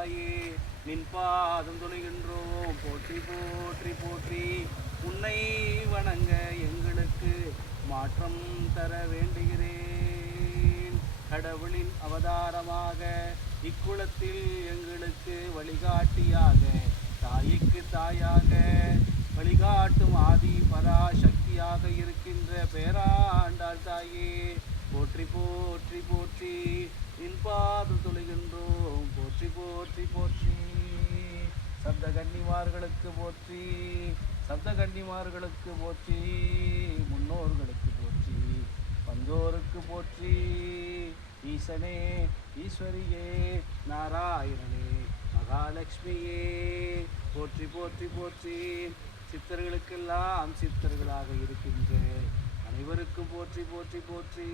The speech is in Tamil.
தாயே நின் பாதம் தொழுகின்றோம். போற்றி போற்றி போற்றி. உன்னை வணங்க எங்களுக்கு மாற்றம் தர வேண்டுகிறேன். கடவுளின் அவதாரமாக இக்குலத்தில் எங்களுக்கு வழிகாட்டியாக, தாய்க்கு தாயாக வழிகாட்டும் ஆதி பராசக்தியாக இருக்கின்ற பேராண்டாள் தாயே போற்றி போற்றி போற்றி. நின் பாதம் தொழுகின்றோம். போற்றி போற்றி போற்றி. சப்த கன்னிமார்களுக்கு போற்றி, சப்த கன்னிமார்களுக்கு போற்றி, முன்னோர்களுக்கு போற்றி, வந்தோருக்கு போற்றி. ஈசனே ஈஸ்வரியே நாராயணனே மகாலட்சுமியே போற்றி போற்றி போற்றி. சித்தர்களுக்கெல்லாம் சித்தர்களாக இருக்கின்ற அனைவருக்கும் போற்றி போற்றி போற்றி.